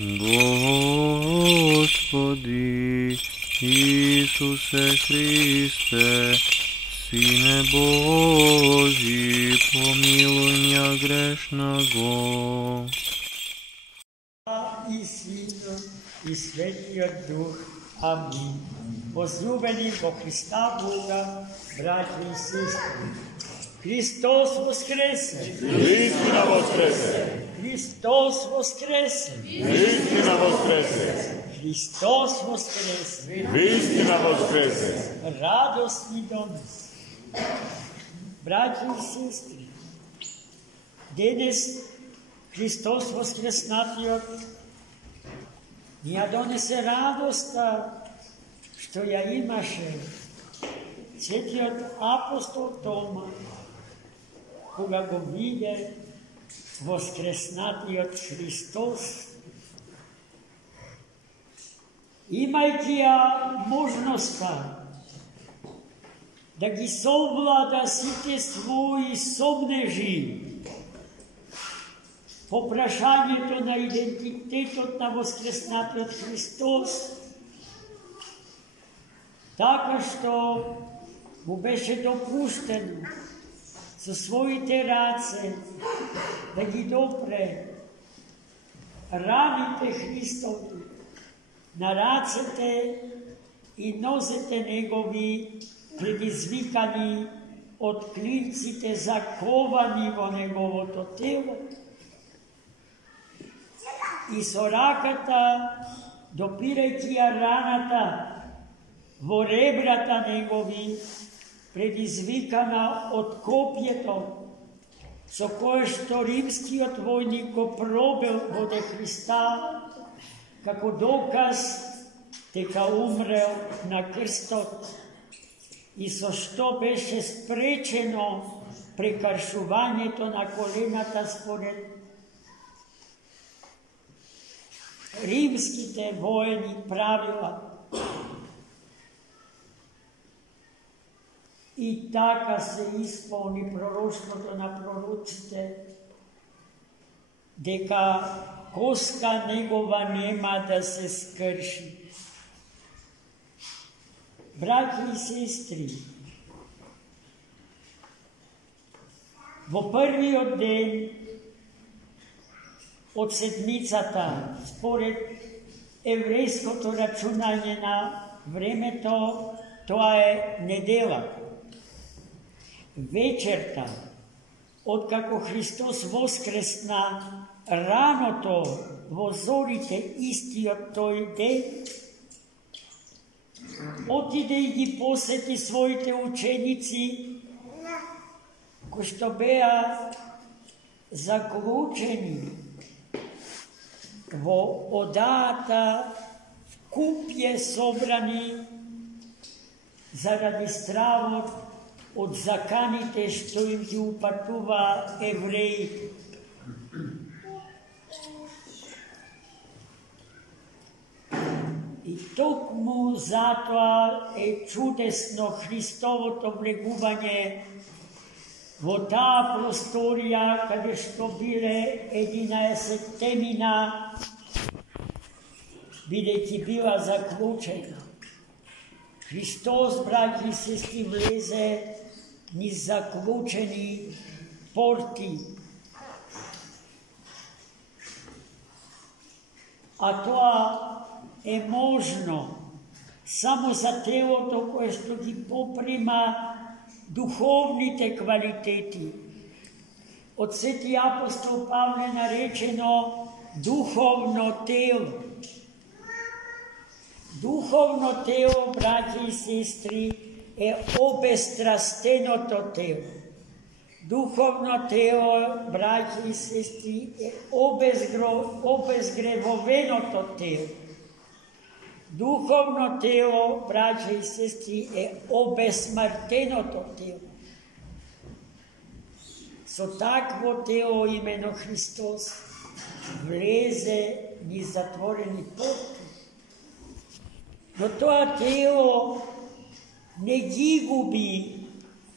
Господи Исусе Христе, Сине Божий, помилуй меня грешного. И Сина, и Святия Дух. Аминь. Возлюбени во Христа Бога, братья и сестры, Христос воскресе! Истина воскресе! Христос воскресе! Истина воскресе! Христос воскресе! Истина воскресе! Радостни донес! Братья и сестры, денес Христос воскреснатиот ни ја донесе радоста што ја имаше светиот апостол Тома, кога го виде воскреснатиот Христос. Имајќи ја можноста да ги совлада сите своји сомнежи по прашањето на идентитетот на воскреснатиот Христос, така што му беше допуштено со своите раце да ги допре раните Христови на рацете и нозете негови, предизвикани од клинците заковани во неговото тело, и со раката, допирајќи ја раната во ребрата негови, предизвикана од копјето, со кое што римскиот војник го пробил воде Христа, како доказ дека умрел на крстот, и со што беше спречено прекршувањето на колената според римските воени правила. И така се исполни пророштвото на пророците, дека коска негова нема да се скрши. Браќи и сестри, во првиот ден од седмицата, според еврејското рачунање на времето, тоа е недела. Вечерта, откако Христос воскресна, раното во зорите истиот тој ден, отиде и ги посети своите ученици, кои што беа заклучени во одаата купје собрани заради стравот од заканите што им ги упатува евреи. И токму затоа е чудесно Христовото влегување во таа просторија каде што биле 11 темина, бидејќи била заклучена. Христос, браќи и сестри, влезе низ заклучени порти. А тоа е можно само за телото кое што ги поприма духовните квалитети. Од свети апостол Павле наречено духовно тело. Духовно тело, браќи и сестри, е обестрастеното тело. Духовно тело, браќи и сестри, е обезгревовеното тело. Духовно тело, браќа и сестри, е обесмртеното тело. Со такво тело имено Христос влезе низ затворени порти. Но тоа тело не ги губи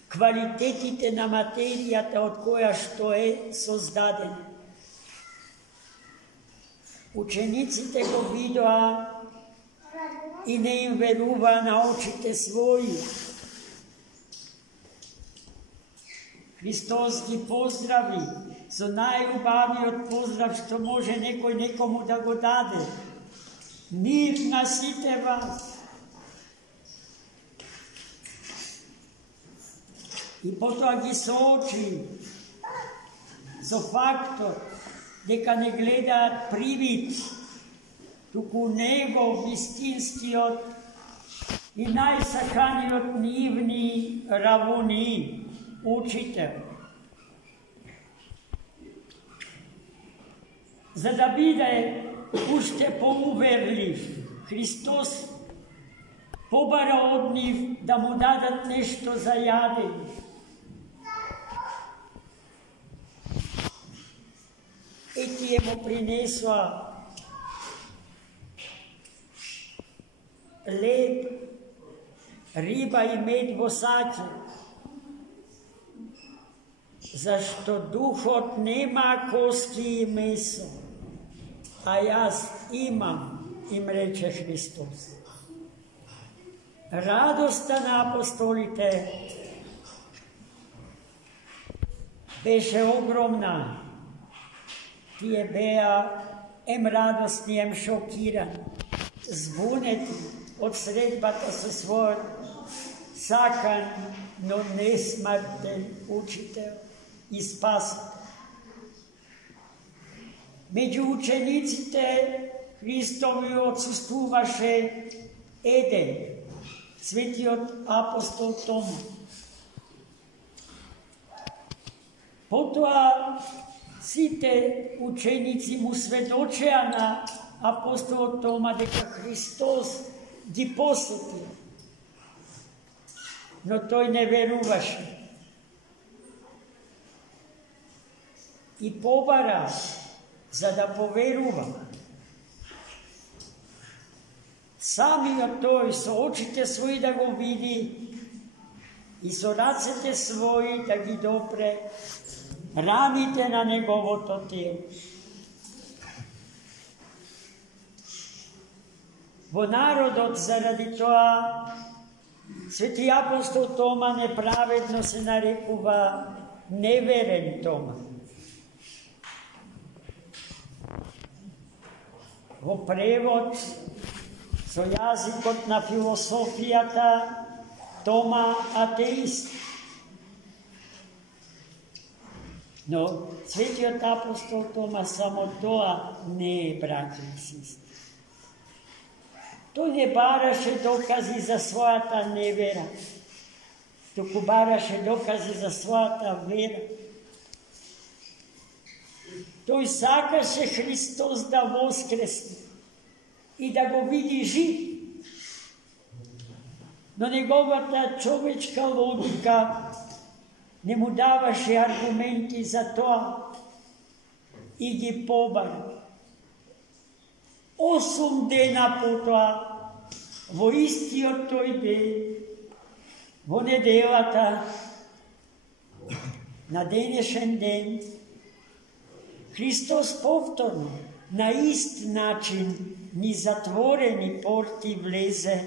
квалитетите на материјата од која што е создадено. Учениците го видоа и не им верува на очите своји. Христос ги поздрави со најубавиот поздрав што може некој некому да го даде. Мир на сите вас. И потоа ги соочи со фактот дека не гледаат привид, туку него вистинскиот и најсаканиот нивни равуни, учител. За да биде уште поуверлив, Христос побара од нив да му дадат нешто за јадење. И тие му принесоа леб, риба и мед во саќе, зашто духот нема коски и месо, а јас имам, им рече Христос. Радоста на апостолите беше огромна. Тие беа ем радосни, ем шокирани, збунети од средбата со својот сакан, но несмртен учител и спасител. Меѓу учениците Христови отсуствуваше еден, светиот апостол Тома. Потоа сите ученици му сведочеа на апостолот Тома дека Христос ги посети, но тој не веруваше. И побара за да поверува. Самиот тој со очите своји да го види и со рацете своји да ги допре раните на неговото тело. Во народот заради тоа свети апостол Тома неправедно се нарекува неверен Тома. Во превод со јазикот на философијата Тома атеист. Но светиот апостол Тома само тоа не е, браќи и сестри. Тој не бараше докази за својата невера, туку бараше докази за својата вера. Тој сакаше Христос да воскресне и да го види жив. Но неговата човечка логика не му даваше аргументи за тоа и ги побара. 8 дена потоа, во истиот тој ден, во неделата, на денешен ден, Христос повторно, на ист начин, ни затворени порти влезе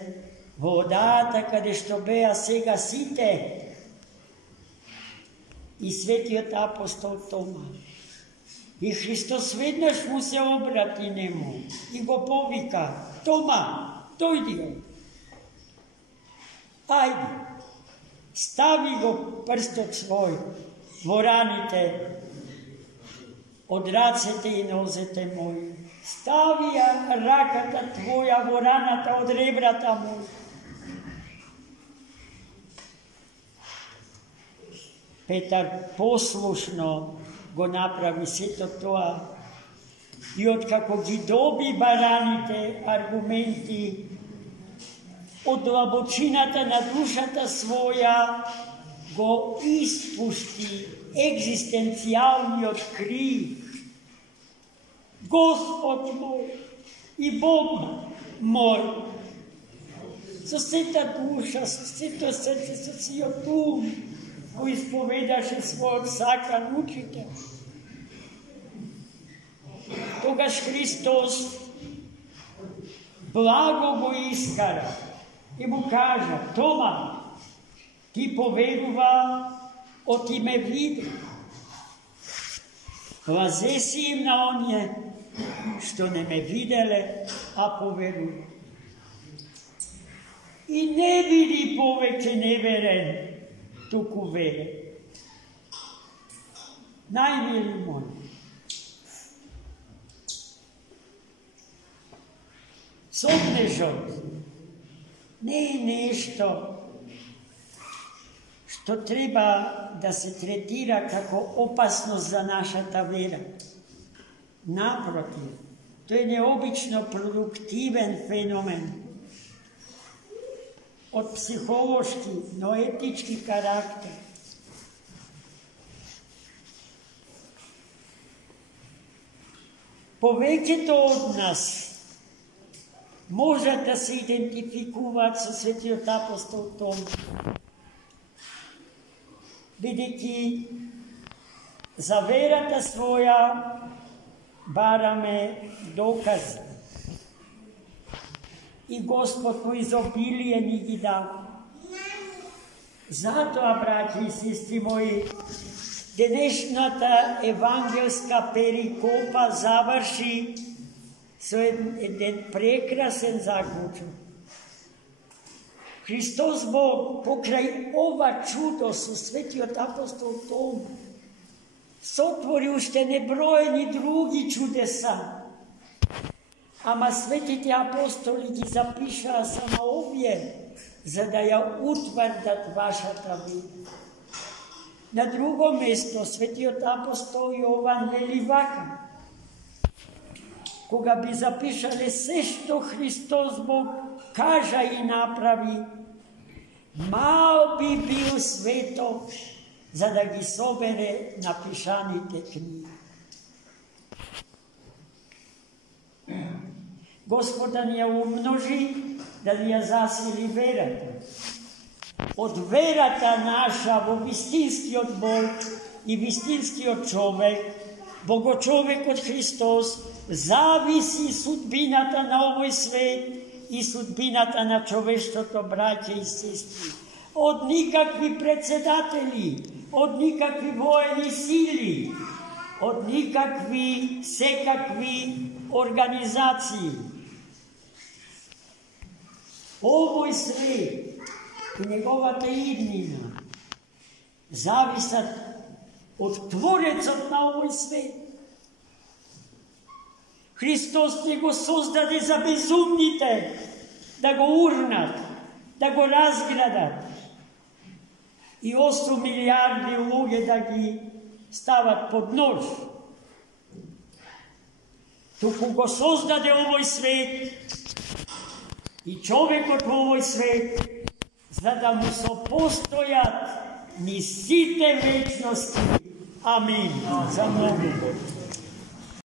во одаата каде што беа сега сите и светиот апостол Тома. И Христос веднаш му се обрати нему и го повика: Тома, дојди. Ајде, стави го прстот свој во раните од рацете и нозете мои. Стави ја раката твоја во раната од ребрата мој. Петар послушно го направи сето тоа и откако ги доби бараните аргументи од длабочината на душата своја, го испушти екзистенцијалниот крив. Господ мој и Бог мој, со сета душа, со сето срце, со сиот ум, го исповедаше својот сакан учител. тогаш Христос благо го искара и му кажа: Тома, ти поверува от име види. Лазе си им на оние, що не ме виделе, а поверува. И не биди повече неверен, туку верен. Най-мили мои, сопнежот не е нещо, що треба да се третира како опасност за нашата вера. Напротив, тој е необично продуктивен феномен од психолошки, но етички карактер. Повеќето од нас можат да се идентификуваат со светиот апостол Тома, бидејќи за верата своја бараме докази. И Господ во изобилие ни ги дава. Затоа, браќи и сестри мои, денешната евангелска перикопа заврши со еден прекрасен заклучок. Христос Бог покрај ова чудо со светиот апостол Тома сотвори уште неброени други чудеса. Ама светите апостоли ги запишаа само овие, за да ја утврдат вашата вера. На друго место светиот апостол Јован вели вака: кога би запишале се што Христос Бог кажа и направи, мал би бил светот за да ги собере напишаните книги. Господ да ни ја умножи, да ни ја засили верата. Од верата наша во вистинскиот Бог и вистинскиот човек, Богочовекот Христос, зависи судбината на овој свет и судбината на човештвото, браќа и сестри. Од никакви председатели, од никакви воени сили, од никакви секакви организации. Овој свет и неговата иднина зависат од Творецот на овој свет. Христос не го создаде за безумните да го урнат, да го разградат и 8 милиарди луѓе да ги стават под нож. Туку го создаде овој свет и човекот во овој свет, за да му сопостојат ни сите вечности. Амин. За многу.